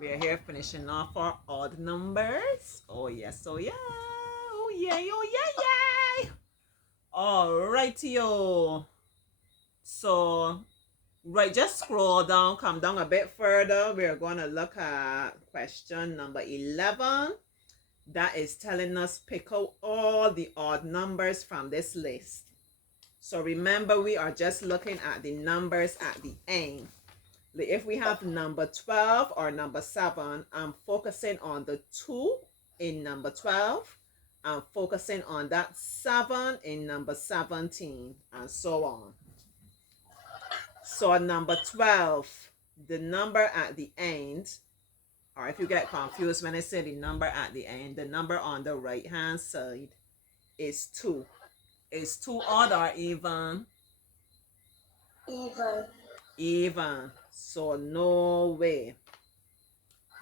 We're here finishing off our odd numbers. Oh yes, oh yeah. Oh yeah, oh yeah, yeah. Alrighty, yo. So, right, just scroll down, come down a bit further. We're going to look at question number 11. That is telling us pick out all the odd numbers from this list. So remember, we are just looking at the numbers at the end. If we have number 12 or number 7, I'm focusing on the 2 in number 12. I'm focusing on that 7 in number 17, and so on. So number 12, the number at the end, or if you get confused when I say the number at the end, the number on the right hand side is 2. Is 2 odd or even? Even. Even. So no way.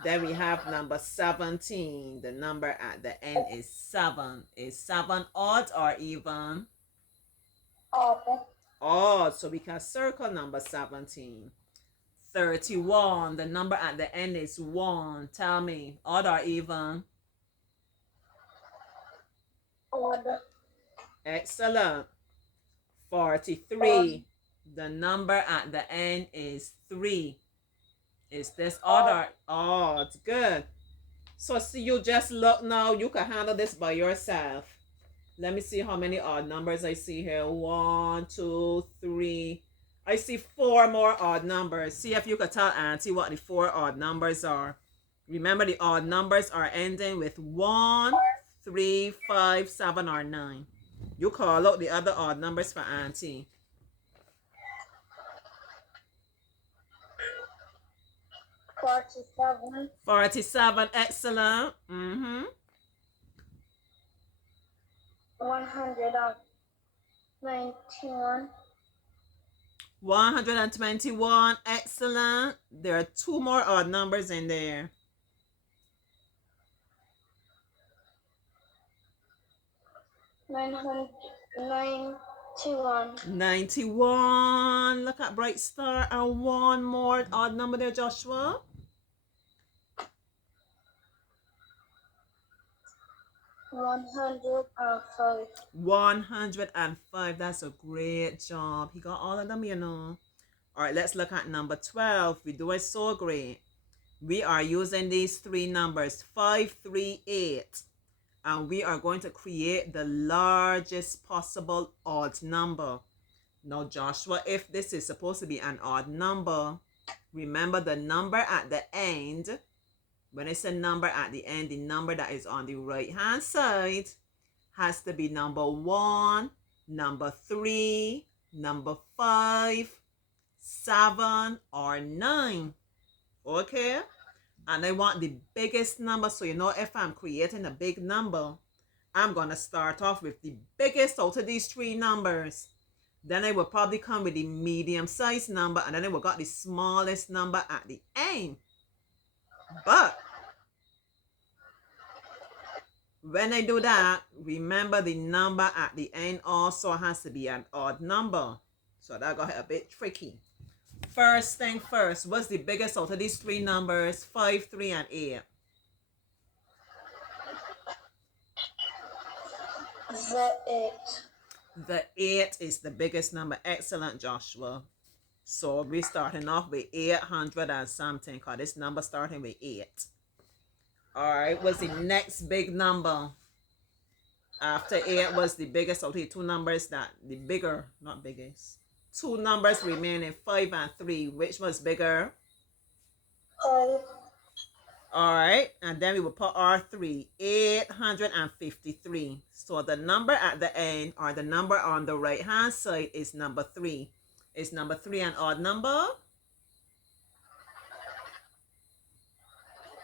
Then we have number 17. The number at the end is 7. Is 7 odd or even? Odd. Odd. So we can circle number 17. 31. The number at the end is 1. Tell me, odd or even? Odd. Excellent. 43. The number at the end is 3. Is this odd or odd? Good. So see, you just look now. You can handle this by yourself. Let me see how many odd numbers I see here. 1, 2, 3. I see 4 more odd numbers. See if you could tell Auntie what the 4 odd numbers are. Remember, the odd numbers are ending with 1, 3, 5, 7, or 9. You call out the other odd numbers for Auntie. 47. 47, excellent. 191. 121, excellent. There are 2 more odd numbers in there. 91. 91. Look at Bright Star. And 1 more odd number there, Joshua. 105. 105. That's a great job. He got all of them, you know. All right, let's look at number 12. We're doing so great. We are using these 3 numbers, 5, 3, 8. And we are going to create the largest possible odd number. Now, Joshua, if this is supposed to be an odd number, remember the number at the end. When it's a number at the end, the number that is on the right hand side has to be number 1, number 3, number 5, 7, or 9. Okay? And I want the biggest number. So you know, if I'm creating a big number, I'm going to start off with the biggest out of these 3 numbers. Then I will probably come with the medium-sized number, and then I will got the smallest number at the end. But when I do that, remember the number at the end also has to be an odd number. So that got a bit tricky. First thing first, what's the biggest out of these 3 numbers? 5, 3, and 8. The 8. The 8 is the biggest number. Excellent, Joshua. So we're starting off with 800 and something, because this number starting with 8. All right, what's the next big number? After 8 was the biggest out of the 2 numbers that, the bigger, not biggest. 2 numbers remaining, 5 and 3. Which was bigger? 5. All right, and then we will put our 3, 853. So the number at the end, or the number on the right hand side, is number 3. Is number 3 an odd number?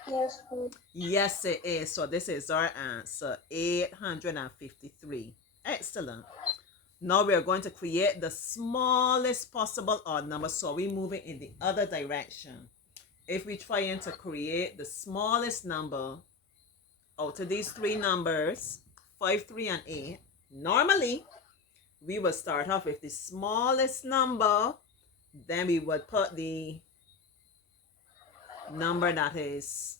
Yes, please. Yes, it is. So this is our answer, 853. Excellent. Now we are going to create the smallest possible odd number. So we're moving in the other direction. If we're trying to create the smallest number out of these 3 numbers, 5, 3, and 8, normally we would start off with the smallest number. Then we would put the number that is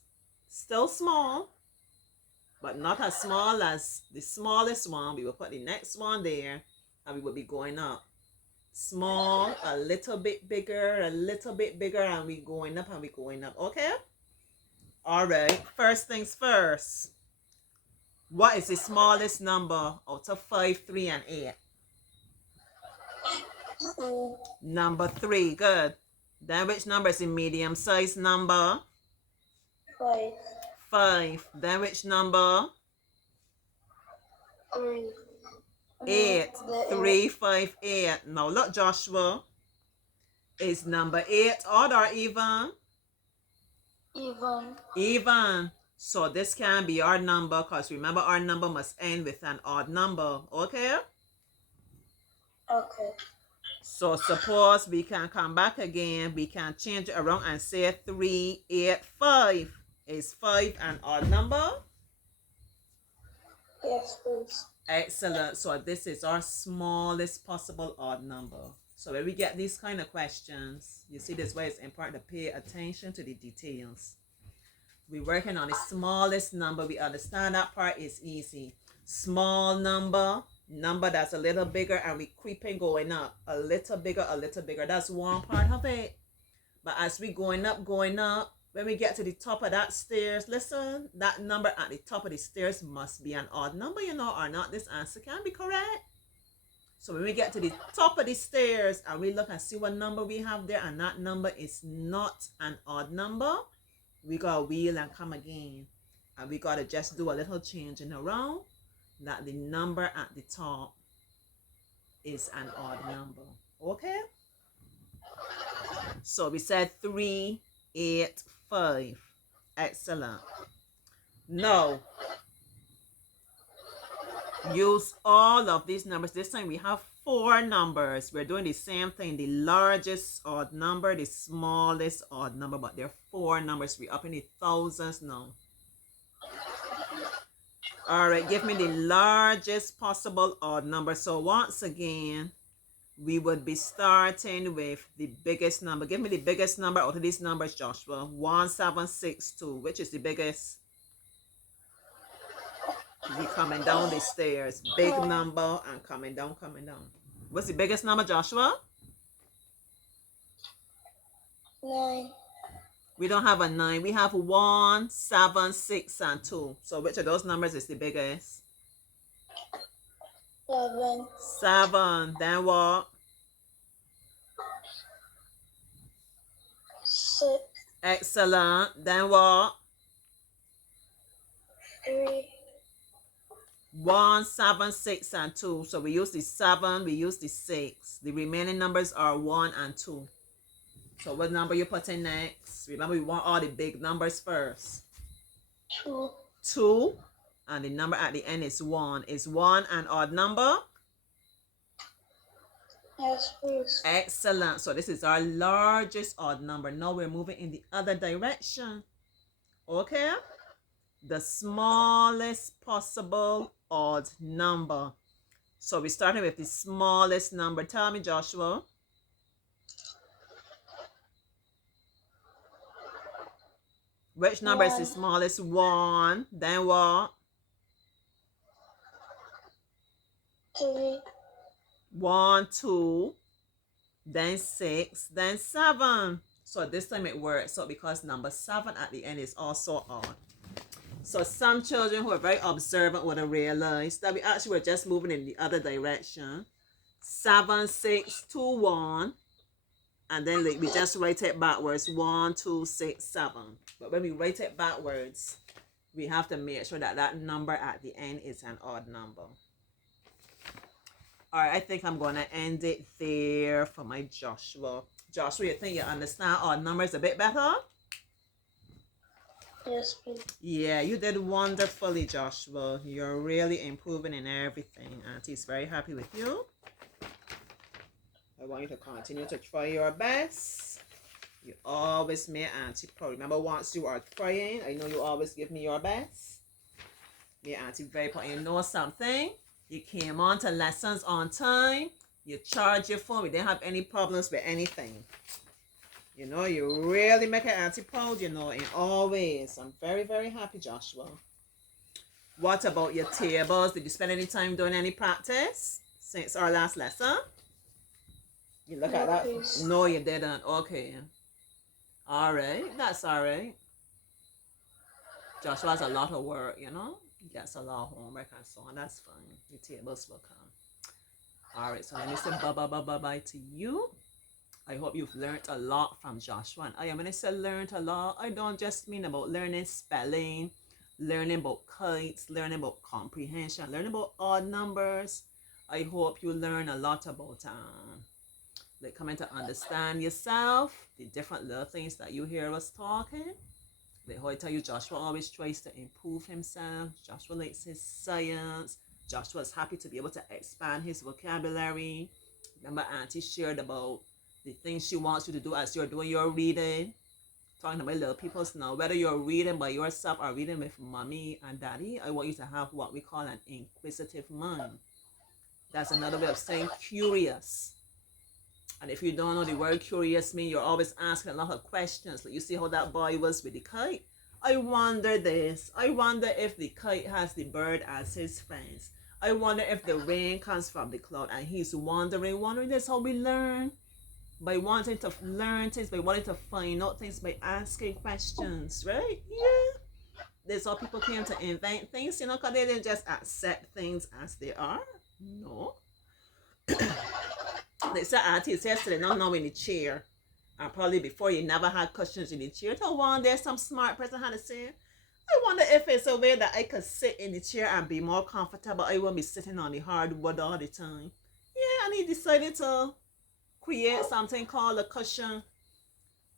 still small, but not as small as the smallest one. We will put the next one there and we will be going up. Small, a little bit bigger, and we going up and we going up. Okay? All right. First things first. What is the smallest number out of 5, 3, and 8? 3, Number 3. Good. Then which number is the medium size number? 5, 5. Then which number? 3. 8. The 3, 5, 8. Now look, Joshua. Is number 8 odd or even? Even. Even. So this can be our number because remember our number must end with an odd number. Okay? Okay. So suppose we can come back again. We can change it around and say 3, 8, 5. Is 5 an odd number? Yes, please. Excellent. So this is our smallest possible odd number. So when we get these kind of questions, you see this way it's important to pay attention to the details. We're working on the smallest number. We understand that part is easy. Small number that's a little bigger, and we creeping going up. A little bigger, a little bigger. That's one part of it. But as we going up, when we get to the top of that stairs, listen, that number at the top of the stairs must be an odd number, or not. This answer can be correct. So when we get to the top of the stairs and we look and see what number we have there, and that number is not an odd number, we got to wheel and come again. And we got to just do a little changing around that the number at the top is an odd number. Okay? So we said 3, 8, 5. Excellent. Now, use all of these numbers. This time we have 4 numbers. We're doing the same thing. The largest odd number, the smallest odd number, but there are 4 numbers. We're up in the thousands now. All right, give me the largest possible odd number. So once again, we would be starting with the biggest number. Give me the biggest number out of these numbers, Joshua. 1762. Which is the biggest? We're coming down the stairs. Big number and coming down. What's the biggest number, Joshua? 9, We don't have a 9. We have 1, 7, 6, and 2. So which of those numbers is the biggest? 7, 7. Then what? 6, Excellent. Then what? 3, 1, 7, 6, and 2. So we use the 7, we use the 6. The remaining numbers are 1 and 2. So what number you put in next? Remember, we want all the big numbers first. 2, 2. And the number at the end is 1. Is 1 an odd number? yes, please. Excellent. So this is our largest odd number. Now we're moving in the other direction. Okay? The smallest possible odd number. So we're starting with the smallest number. Tell me, Joshua. Which number is the 1, smallest? 1. Then what? 3, 1, 2. Then 6. Then 7. So this time it works out because number 7 at the end is also odd. So some children who are very observant would have realized that we actually were just moving in the other direction. 7, 6, 2, 1. And then we just write it backwards. 1, 2, 6, 7. But when we write it backwards, we have to make sure that that number at the end is an odd number. All right, I think I'm going to end it there for my Joshua. Joshua, you think you understand odd numbers a bit better? yes, please. Yeah, you did wonderfully, Joshua. You're really improving in everything. Auntie's very happy with you. I want you to continue to try your best. You always make Auntie proud. Remember, once you are trying, I know you always give me your best. Me Auntie very proud. You know something? You came on to lessons on time. You charge your phone. We didn't have any problems with anything. You know, you really make an auntie proud, you know, in all ways. I'm very, very happy, Joshua. What about your tables? Did you spend any time doing any practice since our last lesson? You look at No, that. please. No, you didn't. Okay. All right. That's all right. Joshua has a lot of work, you know. He gets a lot of homework and so on. That's fine. The tables will come. All right. So let me say bye to you. I hope you've learned a lot from Joshua. And when I say learned a lot, I don't just mean about learning spelling, learning about kites, learning about comprehension, learning about odd numbers. I hope you learn a lot about like coming to understand yourself, the different little things that you hear us talking. Like how I tell you, Joshua always tries to improve himself. Joshua likes his science. Joshua is happy to be able to expand his vocabulary. Remember, Auntie shared about the things she wants you to do as you're doing your reading. Talking about little peoples now, whether you're reading by yourself or reading with mommy and daddy, I want you to have what we call an inquisitive mind. That's another way of saying curious. And if you don't know the word curious mean, you're always asking a lot of questions. Like you see how that boy was with the kite? I wonder this. I wonder if the kite has the bird as his friends. I wonder if the rain comes from the cloud and he's wondering. That's how we learn. By wanting to learn things, by wanting to find out things, by asking questions, right? Yeah. That's how people came to invent things, you know, because they didn't just accept things as they are. No. They said artists yesterday, not now in the chair. And probably before you never had cushions in the chair. So one day some smart person had to say, I wonder if it's a way that I could sit in the chair and be more comfortable. I won't be sitting on the hardwood all the time. Yeah, and he decided to create something called a cushion.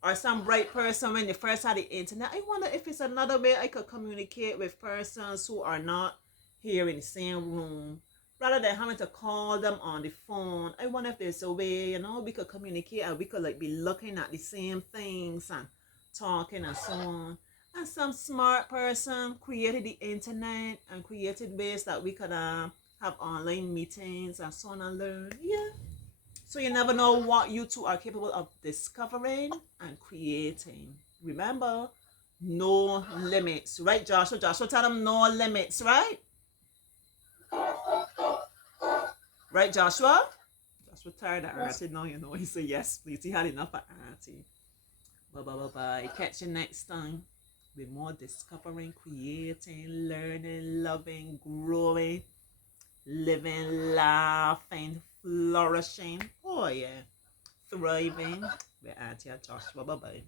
Or some bright person when you first had the internet. I wonder if it's another way I could communicate with persons who are not here in the same room. Rather than having to call them on the phone. I wonder if there's a way, you know, we could communicate and we could like be looking at the same things and talking and so on. And some smart person created the internet and created ways that we could have online meetings and so on and learn. Yeah. So you never know what you two are capable of discovering and creating. Remember, no limits, right, Joshua? Joshua, tell them no limits, right? Right, Joshua? Joshua tired of Auntie now, you know. He said, yes, please. He had enough of Auntie. Bye. Catch you next time with more discovering, creating, learning, loving, growing, living, laughing, flourishing. Oh, yeah. Thriving with Auntie and Joshua. Bye-bye.